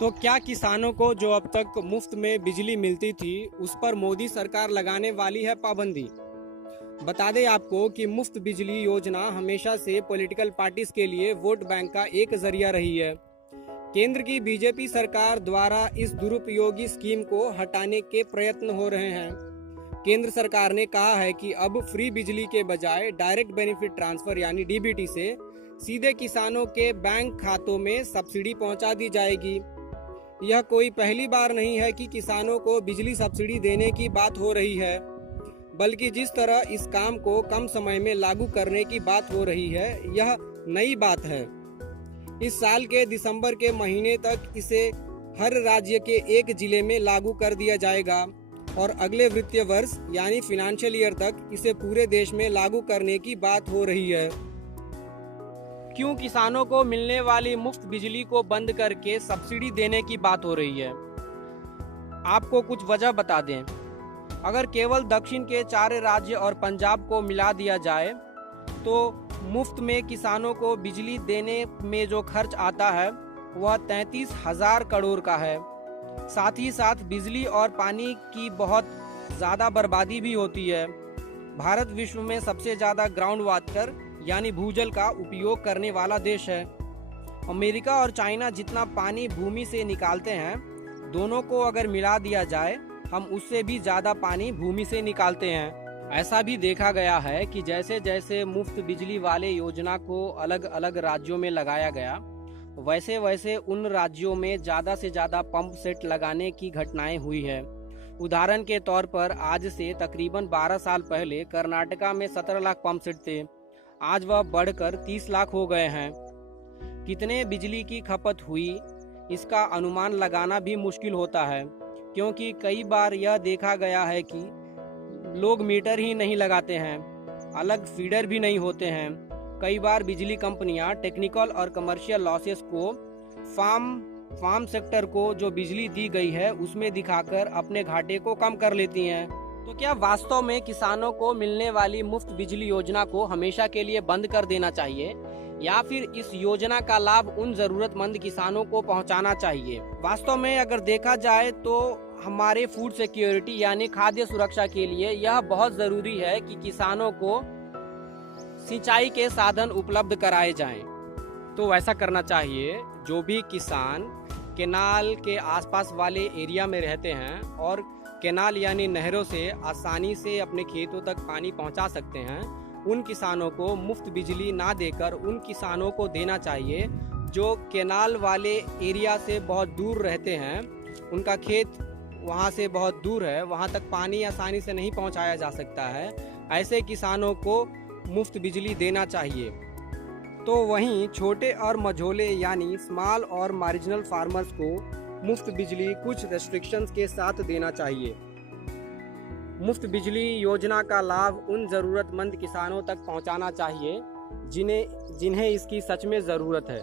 तो क्या किसानों को जो अब तक मुफ्त में बिजली मिलती थी उस पर मोदी सरकार लगाने वाली है पाबंदी। बता दें आपको कि मुफ्त बिजली योजना हमेशा से पॉलिटिकल पार्टीज के लिए वोट बैंक का एक जरिया रही है। केंद्र की बीजेपी सरकार द्वारा इस दुरुपयोगी स्कीम को हटाने के प्रयत्न हो रहे हैं। केंद्र सरकार ने कहा है कि अब फ्री बिजली के बजाय डायरेक्ट बेनिफिट ट्रांसफर यानी डीबीटी से सीधे किसानों के बैंक खातों में सब्सिडी पहुंचा दी जाएगी। यह कोई पहली बार नहीं है कि किसानों को बिजली सब्सिडी देने की बात हो रही है, बल्कि जिस तरह इस काम को कम समय में लागू करने की बात हो रही है यह नई बात है। इस साल के दिसंबर के महीने तक इसे हर राज्य के एक जिले में लागू कर दिया जाएगा और अगले वित्तीय वर्ष यानी फाइनेंशियल ईयर तक इसे पूरे देश में लागू करने की बात हो रही है। क्यों किसानों को मिलने वाली मुफ्त बिजली को बंद करके सब्सिडी देने की बात हो रही है? आपको कुछ वजह बता दें। अगर केवल दक्षिण के 4 राज्य और पंजाब को मिला दिया जाए तो मुफ्त में किसानों को बिजली देने में जो खर्च आता है वह 33,000 करोड़ का है। साथ ही साथ बिजली और पानी की बहुत ज़्यादा बर्बादी भी होती है। भारत विश्व में सबसे ज़्यादा ग्राउंड वाटर यानी भूजल का उपयोग करने वाला देश है। अमेरिका और चाइना जितना पानी भूमि से निकालते हैं, दोनों को अगर मिला दिया जाए हम उससे भी ज़्यादा पानी भूमि से निकालते हैं। ऐसा भी देखा गया है कि जैसे जैसे मुफ्त बिजली वाले योजना को अलग अलग राज्यों में लगाया गया, वैसे वैसे उन राज्यों में ज़्यादा से ज़्यादा पंप सेट लगाने की घटनाएं हुई है। उदाहरण के तौर पर आज से तकरीबन 12 साल पहले कर्नाटका में 17 लाख पंप सेट थे, आज वह बढ़कर 30 लाख हो गए हैं। कितने बिजली की खपत हुई इसका अनुमान लगाना भी मुश्किल होता है, क्योंकि कई बार यह देखा गया है कि लोग मीटर ही नहीं लगाते हैं, अलग फीडर भी नहीं होते हैं। कई बार बिजली कंपनियां टेक्निकल और कमर्शियल लॉसेस को फार्म सेक्टर को जो बिजली दी गई है उसमें दिखाकर अपने घाटे को कम कर लेती हैं। तो क्या वास्तव में किसानों को मिलने वाली मुफ्त बिजली योजना को हमेशा के लिए बंद कर देना चाहिए या फिर इस योजना का लाभ उन जरूरतमंद किसानों को पहुंचाना चाहिए? वास्तव में अगर देखा जाए तो हमारे फूड सिक्योरिटी यानी खाद्य सुरक्षा के लिए यह बहुत जरूरी है कि किसानों को सिंचाई के साधन उपलब्ध कराए जाएं। तो ऐसा करना चाहिए, जो भी किसान केनाल के आसपास वाले एरिया में रहते हैं और केनाल यानी नहरों से आसानी से अपने खेतों तक पानी पहुंचा सकते हैं, उन किसानों को मुफ्त बिजली ना देकर उन किसानों को देना चाहिए जो केनाल वाले एरिया से बहुत दूर रहते हैं, उनका खेत वहां से बहुत दूर है, वहां तक पानी आसानी से नहीं पहुंचाया जा सकता है। ऐसे किसानों को मुफ्त बिजली देना चाहिए। तो वहीं छोटे और मझोले यानी स्मॉल और मार्जिनल फार्मर्स को मुफ्त बिजली कुछ रेस्ट्रिक्शंस के साथ देना चाहिए। मुफ्त बिजली योजना का लाभ उन ज़रूरतमंद किसानों तक पहुंचाना चाहिए जिन्हें इसकी सच में ज़रूरत है।